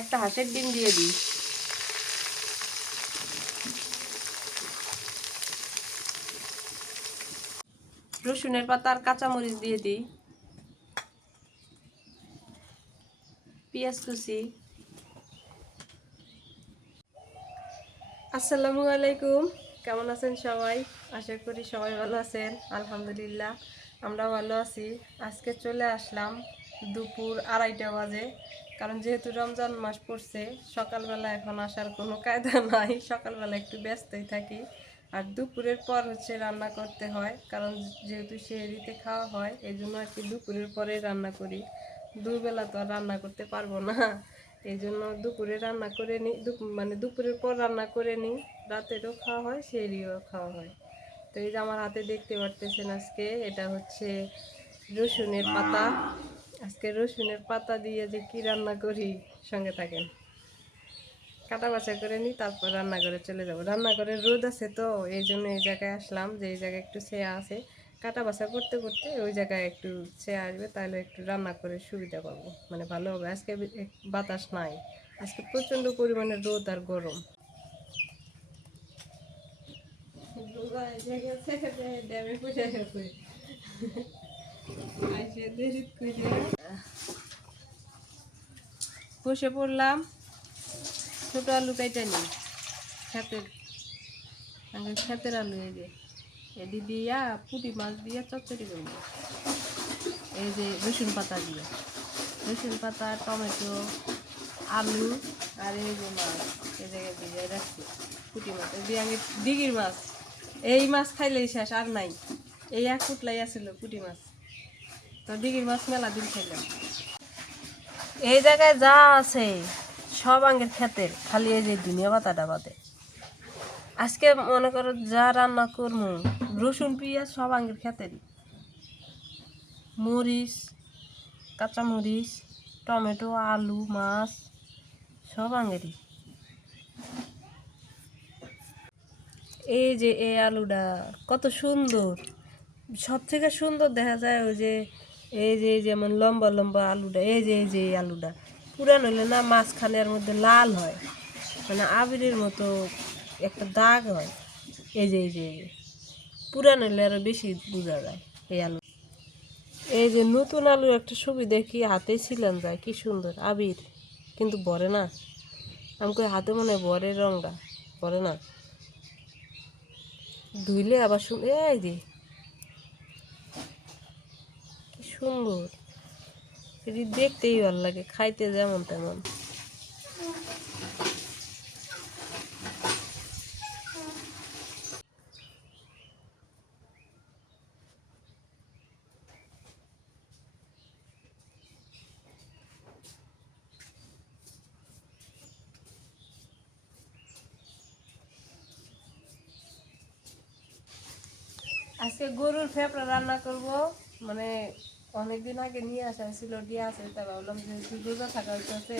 একটা হাঁসের ডিম দিয়ে দিই। রসুনের পাতা আর কাঁচামরিচ দিয়ে দিই। পেঁয়াজ কুচি। আসসালামু আলাইকুম, কেমন আছেন সবাই? আশা করি সবাই ভালো আছেন, আলহামদুলিল্লাহ আমরা ভালো আছি। আজকে চলে আসলাম দুপুর আড়াইটা বাজে। কারণ যেহেতু রমজান মাস পড়ছে, সকালবেলা এখন আসার কোনো কায়দা নাই। সকালবেলা একটু ব্যস্তই থাকি। আর দুপুরের পর হচ্ছে রান্না করতে হয়, কারণ যেহেতু সেহরিতে খাওয়া হয়, এই জন্য আর কি দুপুরের পরে রান্না করি। দুবেলা তো আর রান্না করতে পারব না। এই জন্য দুপুরে রান্না করে নিই মানে দুপুরের পর রান্না করে নিই রাতেরও খাওয়া হয় সেহরিও খাওয়া হয়। তো এই যে আমার হাতে দেখতে পারতেছেন আজকে, এটা হচ্ছে রসুনের পাতা। আজকে রসুনের পাতা দিয়ে যে কি রান্না করি, সঙ্গে থাকেন। কাটা বাছা করে নিই তারপর রান্নাঘরে চলে যাব। রান্নাঘরে রোদ আছে তো, এই জন্য এই জায়গায় আসলাম যে এই জায়গায় একটু ছেয়া আছে। কাটা বাছা করতে করতে ওই জায়গায় একটু ছেয়া আসবে, তাহলে একটু রান্না করে সুবিধা পাবো। মানে ভালো হবে। আজকে বাতাস নাই। আজকে প্রচণ্ড পরিমাণে রোদ আর গরম। বসে পড়লাম। ছোট আলু কেটে নিই খেতের খেতের আলু এই যে এদি দিয়া, পুঁটি মাছ দিয়া চচ্চড়ি করব। এই যে রসুন পাতা দিয়ে। রসুন পাতা, টমেটো, আলু আর এই যে মাছ, এই জায়গায় দিয়ে রাখছি। পুঁটি মাছ দিয়ে আগে দিঘির মাছ, এই মাছ খাইলেই শেষ, আর নাই। এই এক ফুটলাই আছিল পুটি মাছ। তো মাছ মেলা দিন এই জায়গায় যা আছে, সব আঙ্গের ক্ষেতের, খালি এই যে দুনিয়া পাতাটা বাদে আজকে মনে করো যা রান্না করব রসুন, পেঁয়াজ সব আঙ্গের ক্ষেতেরই। মরিচ কাঁচা মরিচ টমেটো, আলু, মাছ, সব আঙ্গেরই। এই যে এই আলুটা, কত সুন্দর। সব থেকে সুন্দর দেখা যায় ওই যে এই যে, এই যেমন লম্বা লম্বা আলুটা, এই যে এই যে, এই আলুটা। পুরান হলে না মাঝখানের মধ্যে লাল হয়। মানে আবিরের মতো একটা দাগ হয়। এই যে এই যে পুরান হলে আরও বেশি বোঝা যায় এই আলু। এই যে নতুন আলু একটা সুবিধা কি হাতে ছিলাম যায় কি সুন্দর, আবির। কিন্তু বরে না। আমি কই, হাতে মনে হয় বরে রংটা, বরে না। ধুইলে আবার শুন এই যে কি সুন্দর। এটি দেখতেই ভালো লাগে খাইতে যেমন তেমন। আজকে গরুর ফেপড়া রান্না করব মানে অনেকদিন আগে নিয়ে আসা হয়েছিল দিয়ে আসে, তা ভাবলাম যে রোজা থাকা হইতেছে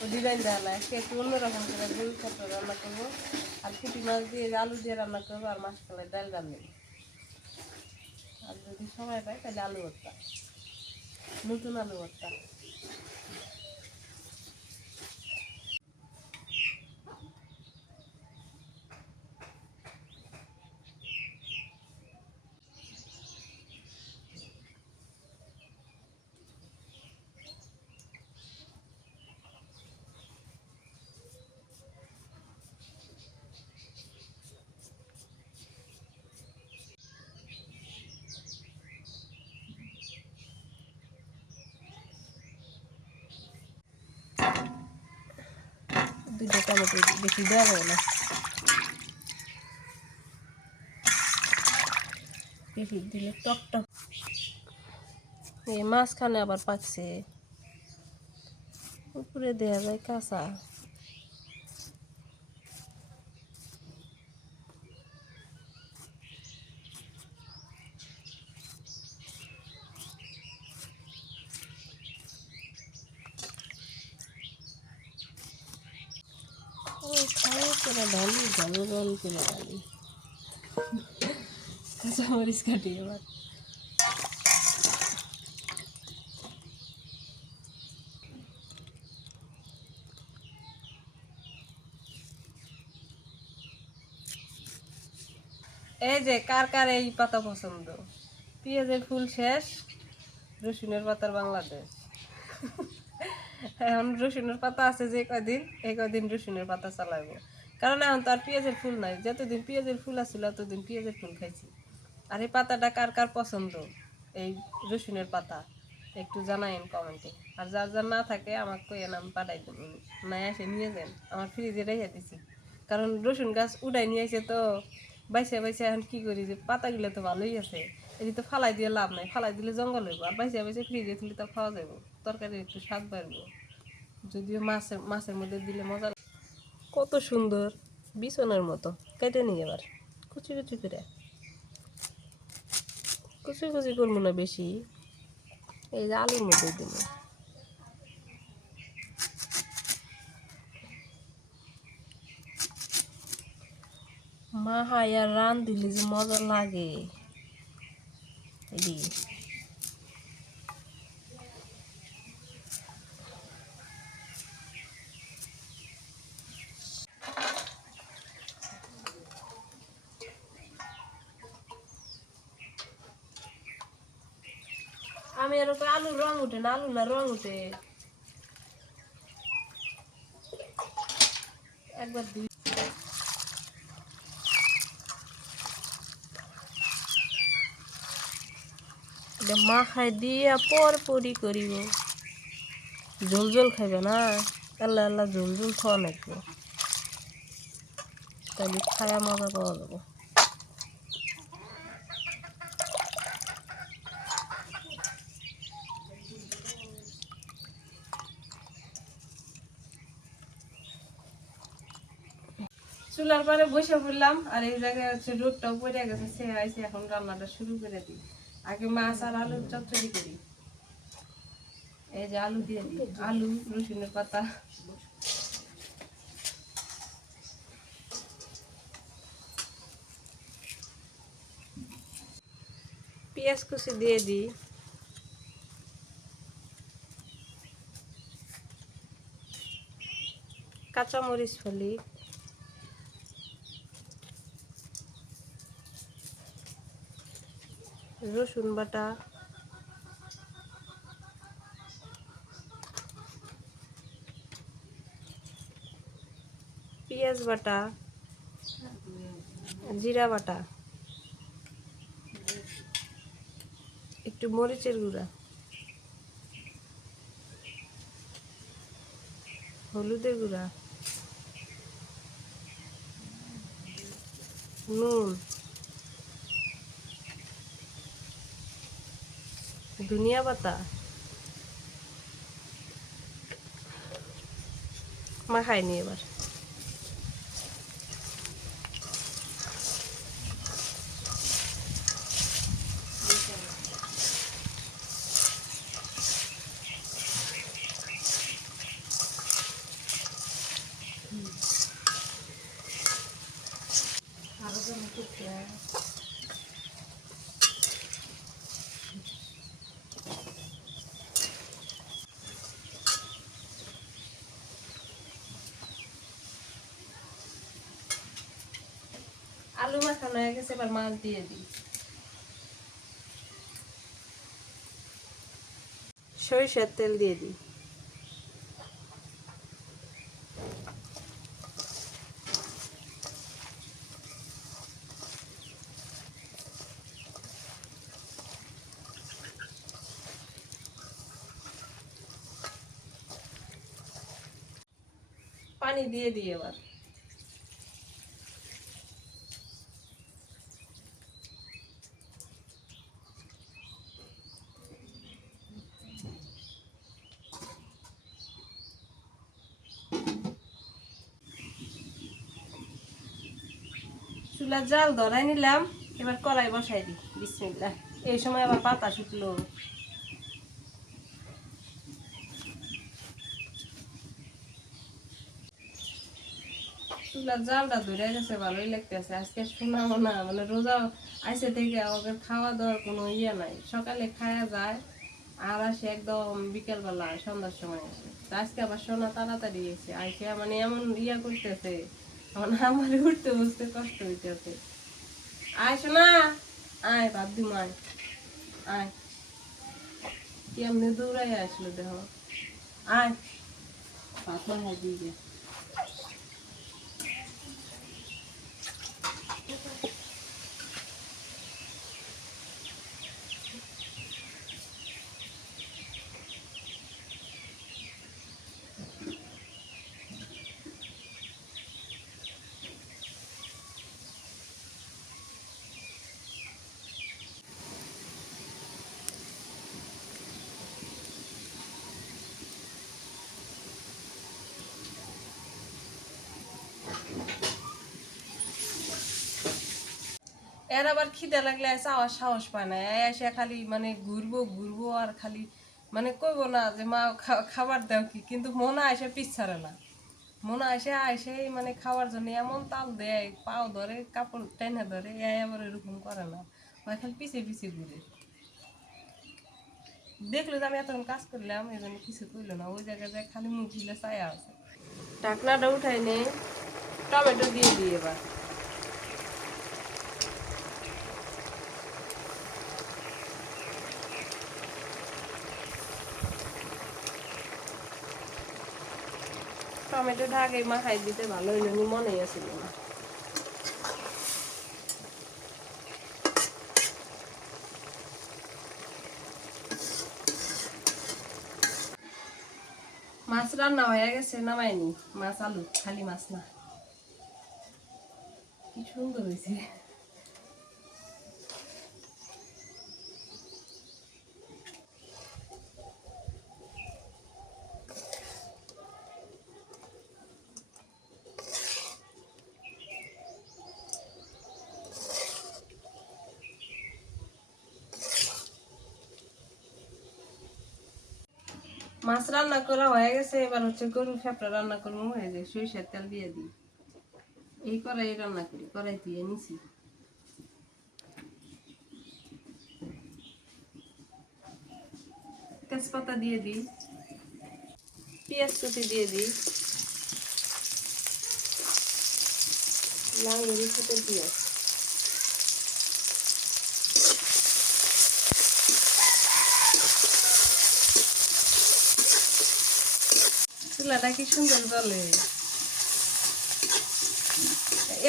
ও ডিজাইন দেওয়া না আজকে একটু অন্যরকম করে গরু ছাত্র রান্না করব। আর কুটি মাছ দিয়ে আলু দিয়ে রান্না করব আর মাছ কালার ডাল রান্না আর যদি সময় পাই তাহলে আলু ভর্তা, নতুন আলু ভর্তা। দুটো টমেটো বেশি দেওয়া যাবে না? বেশি দিলে টক টক। এই মাঝখানে আবার পাকছে উপরে দেওয়া যায় কাঁচা। করে ডালি জল জল করে ডালি কাটি এবার। এই যে কার কার এই পাতা পছন্দ? পেঁয়াজের ফুল শেষ, রসুনের পাতার বাংলাদেশ। এখন রসুনের পাতা আছে যে কদিন এই কদিন রসুনের পাতা চালাবো। কারণ এখন তো আর পেঁয়াজের ফুল নাই। যতদিন পেঁয়াজের ফুল আছিল, ততদিন পেঁয়াজের ফুল খাইছি। আর এই পাতাটা কার কার পছন্দ? এই রসুনের পাতা। একটু জানাইন কমেন্টে। আর যার যার না থাকে, আমাকে কইয়েন, আমি পাঠাই দেবো। না এসে নিয়ে যান। আমার ফ্রিজে রেখে দিছি। কারণ রসুন গাছ উড়াই নিয়ে এসে তো, বাইসে বাইসে এখন কি করি যে, পাতাগুলো তো ভালোই আছে। এটি তো ফালাই দিয়ে লাভ নাই। ফালাই দিলে জঙ্গল হইব। আর বাইসে বাইসে ফ্রিজে তুলে তো খাওয়া যাব তরকারি একটু স্বাদ বাড়বো। যদিও মাছের মাছের মধ্যে দিলে মজা। কত সুন্দর বিছনের মতো। কেটে নিই এবার। কুচি কুচি করে। কুচি কুচি করব না বেশি। এই যে আলুর মধ্যে দিব। মা হায়ার রান দিলে যে মজা লাগে। এদিকে আমি এরকম উঠে না আলু না রং উঠে একবার দুই মাখায় দিয়া পর পরি করিব জল জল খাইবে না আল্লাহ আল্লাহ জল জল খাওয়া লাগবে তাহলে খায়া মজা পাওয়া যাবে চুলার পরে বসে পড়লাম, আর এই জায়গায় হচ্ছে রোদটাও পড়ে গেছে, সে আইসে এখন রান্নাটা শুরু করে দিই। আগে মাছ আর আলুর চচ্চড়ি করি। এই যে আলু দিয়ে দিই, আলু, রসুনের পাতা। পেঁয়াজ কুচি দিয়ে দিই। কাঁচামরিচ ফলি। রসুন বাটা। পেঁয়াজ বাটা। জিরা বাটা। একটু মরিচের গুঁড়া। হলুদের গুঁড়া। নুন। ধনিয়া পাতা? মাখাইনি এবার। আলু মাখানো হয়ে গেছে, এবার মাছ দিয়ে দিই। সরিষার তেল দিয়ে দিই। পানি দিয়ে দিই এবার। চুলার জাল ধরাই নিলাম, এবার কড়াই বসাই দিই। বিসমিল্লাহ। এই সময় আবার পাতা শুকলো। আজকে মানে রোজা আইসে থেকে খাওয়া দাওয়ার কোনো ইয়ে নাই। সকালে যায়, আর আসে একদম সন্ধ্যার সময় আসে। আজকে আবার সোনা তাড়াতাড়ি এসে আইসে মানে এমন ইয়া করতেছে মানে আমার উঠতে বসতে কষ্ট হইতে হবে আয় শোনা আয় বাদ দিম, আয় কেমনে দৌড়াই আসলো দেহ আয়। ভাত মাখাই দিয়ে এর আবার খিদে লাগলে চাওয়ার সাহস পায় না। এসে খালি মানে ঘুরবো ঘুরবো আর খালি মানে কইব না যে, মা খাবার দাও কি? কিন্তু মনে আসে পিছ ছাড়ে না। মনে আসে আসে মানে খাওয়ার জন্য এমন তাল দেয়, পাও ধরে, কাপড় টেনে ধরে, এ আবার এরকম করে না। ওই খালি পিছে পিছে ঘুরে। দেখল যে আমি এতক্ষণ কাজ করলাম, এই জন্য কিছু করল না। ওই জায়গায় যায় খালি মুখ দিলে চায়া আছে। ঢাকনাটা উঠাই নে, টমেটো দিয়ে দিই এবার। টমেটোটা মা খাই দিতে ভালো হইল নি, মনেই আছিল না। মাছ রান্না হয়ে গেছে, নামাইনি। মাছ আলু, খালি মাছ না। কি সুন্দর হয়েছে মাছ রান্না করা হয়ে গেছে, এবার হচ্ছে গরু ফেপড়া রান্না করব। হয়ে যায় সরিষার তেল দিয়ে দিই। এই কড়াই রান্না করি, কড়াই দিয়ে নিছি। তেজপাতা দিয়ে দিই পেঁয়াজ কুচি দিয়ে দিই, লাল মরিচ পেঁয়াজ চুলাটা কি সুন্দর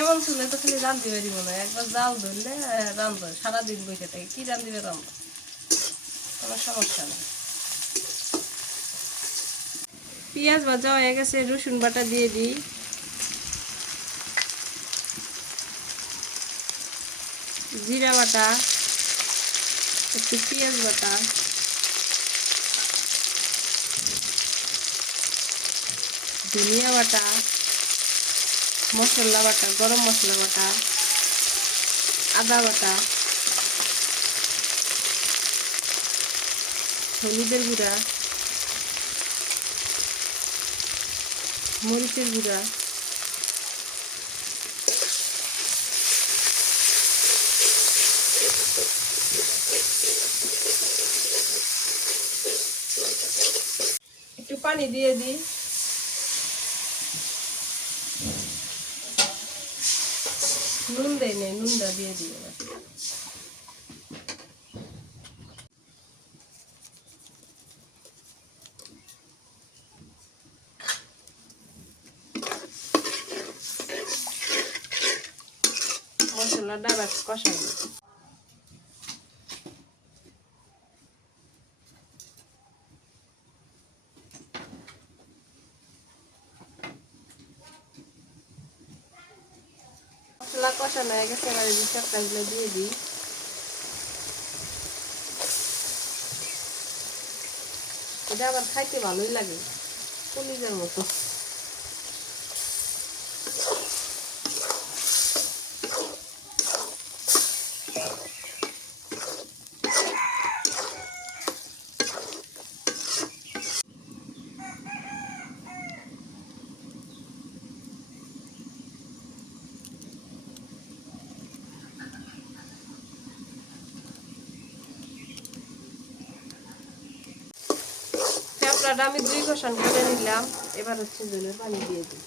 এমন তো খালি পারিব না একবার জাল ধরলে রান্ধব সারাদিন বসে থাকে। কি রান্ধিবে রান্ধব কোনো সমস্যা নেই। পেঁয়াজ ভাজা হয়ে গেছে, রসুন বাটা দিয়ে দিই। জিরা বাটা, একটু পেঁয়াজ বাটা। ধনিয়া বাটা, মশলা বাটা, গরম মশলা বাটা, আদা বাটা, হলুদের গুঁড়া, মরিচের গুঁড়া, একটু পানি দিয়ে দিই। নুন দেয় নেই নুনটা দিয়ে দিয়ে মশলাটা কষাই কষানো হয়ে গেছে এবার এই চাপটাগুলো দিয়ে দিই এটা আবার খাইতে ভালোই লাগে। কলিজার মতো। মশলাটা আমি দুই কষণ করে নিলাম। এবার হচ্ছে জলের পানি দিয়ে দিই।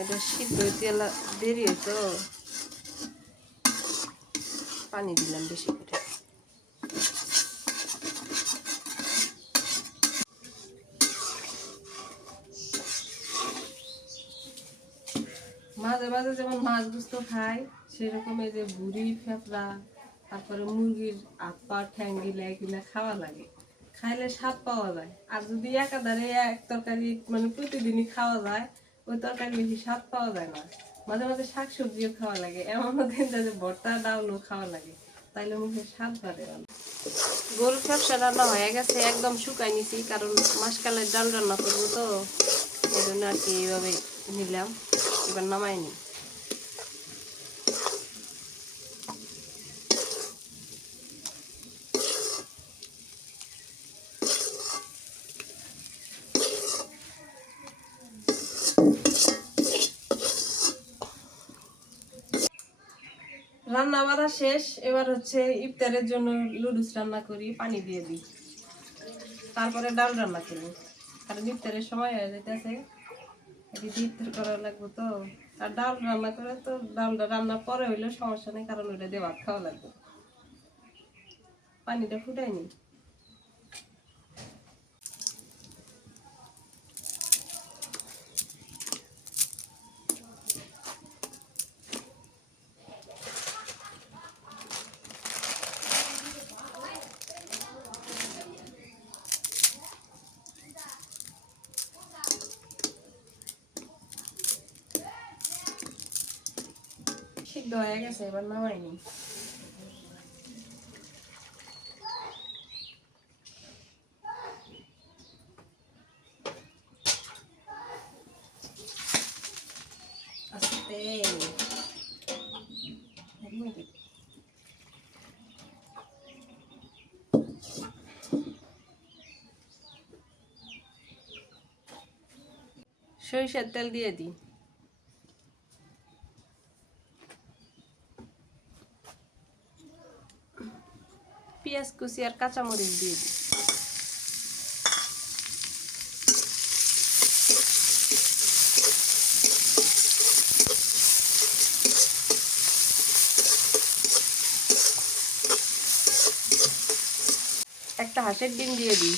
এটা সিদ্ধ তেল দেরি হইতো। পানি দিলাম বেশি করে। গুস্ত খাই সেরকম এই যে বুড়ি ফেপড়া তারপরে মুরগির হাত পা ঠ্যাং গিলা এগুলা খাওয়া লাগে। খাইলে স্বাদ পাওয়া যায়। আর যদি একাধারে এক তরকারি মানে প্রতিদিনই খাওয়া যায়, ওই তরকারি বেশি স্বাদ পাওয়া যায় না। মাঝে মাঝে শাক সবজিও খাওয়া লাগে। এমনও দিন যায় যে ভর্তা ডাউলও খাওয়া লাগে। তাইলে মুখে স্বাদ বাড়ে গরুর ব্যবসা রান্না হয়ে গেছে, একদম শুকাই নিছি, কারণ মাসকালের ডাল রান্না করব তো। এই জন্য আর কি এইভাবে নিলাম, এবার নামাইনি রান্না বাড়া শেষ, এবার হচ্ছে ইফতারের জন্য লুডুস রান্না করি, পানি দিয়ে দিই। তারপরে ডাল রান্না করি। কারণ ইফতারের সময় হয়ে যেতেছে দিদি ইফতার করা লাগবে তো। আর ডাল রান্না করে তো ডালটা রান্না পরে হইলেও সমস্যা নেই, কারণ ওটা ভাত খাওয়া লাগবে। পানিটা ফুটাইনি। সিদ্ধ হয়ে গেছে এবার নামাইনি সরিষার তেল দিয়ে দিই পেঁয়াজ কুচি আর কাঁচামরিচ দিয়ে দিই। একটা হাঁসের ডিম দিয়ে দিই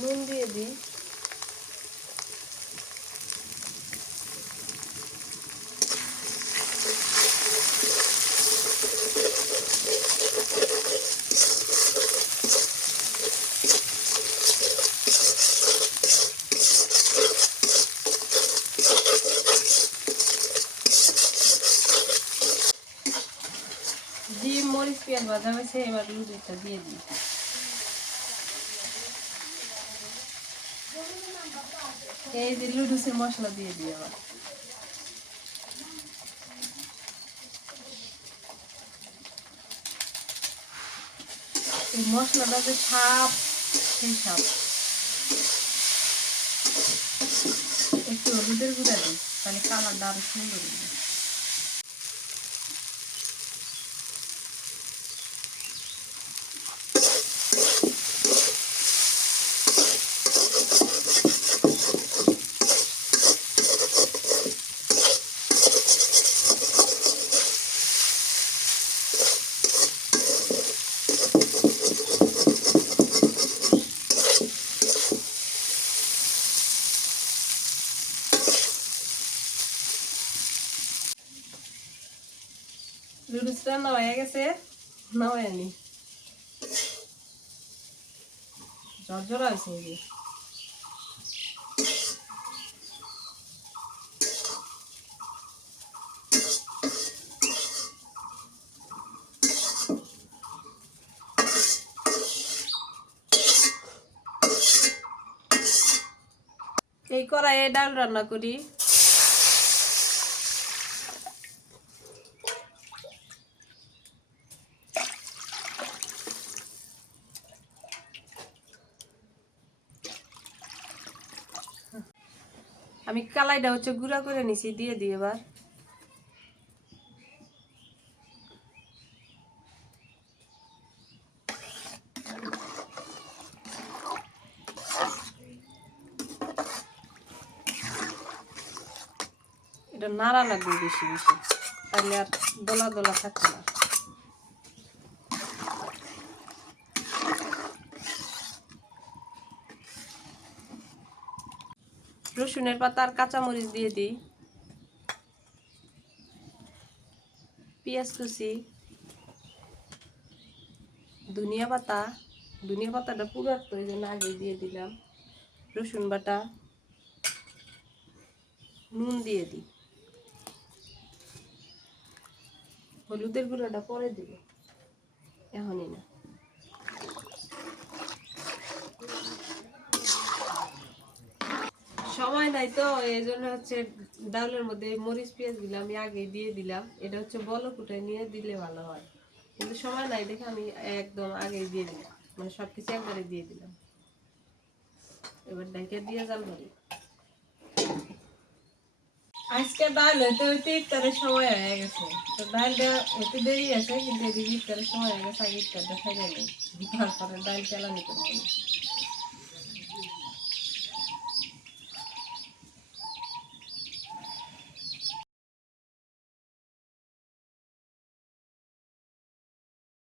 নুন দিয়ে দিই ডিম মরিচ পেঁয়াজ ভাজা হয়েছে, এবার লুচিটা দিয়ে দিই। এই যে লুডুসের মশলা দিয়ে দিই আবার। এই মশলাটা যে সাপ সেই সাপ একটু হলুদের গুঁড়া দিই, তাহলে কালারটা আরও সুন্দর হবে লুডুসটা রান্না হয়ে গেছে নামাই আনি ঝরঝরা হয়েছে এই এই কড়াইয়ে ডাল রান্না করি। আমি কালাইটা হচ্ছে গুঁড়া করে নিছি, দিয়ে দিয়ে এবার। এটা নাড়া লাগবে বেশি বেশি। তাহলে আর দোলা দোলা থাকছে না। রসুনের পাতা আর কাঁচামরিচ দিয়ে দিই। পেঁয়াজ কুচি, ধনিয়া পাতা, ধনিয়া পাতাটা পুরাত ওই জন্য আগে দিয়ে দিলাম। রসুন বাটা, নুন দিয়ে দিই। হলুদের গুঁড়োটা পরে দিব। এখনই না। সময় নাই তো এই জন্য হচ্ছে ডাউলের মধ্যে মরিচ পেঁয়াজগুলো আমি আগে দিয়ে দিলাম। এটা হচ্ছে বল কুটায় নিয়ে দিলে ভালো হয়। কিন্তু সময় নাই দেখে আমি একদম আগে দিয়ে দিলাম। মানে সবকিছু একবারে দিয়ে দিলাম। এবার ডাইকে দিয়ে জাল করি আজকে ডাল হইতে হইতে ইফতারের সময় হয়ে গেছে। তো ডালটা হইতে দেরি আছে, কিন্তু এদিকে ইফতারের সময় হয়ে গেছে, আগে ইফতারটা খাই নেই। তারপরে ডাল চালানি করব।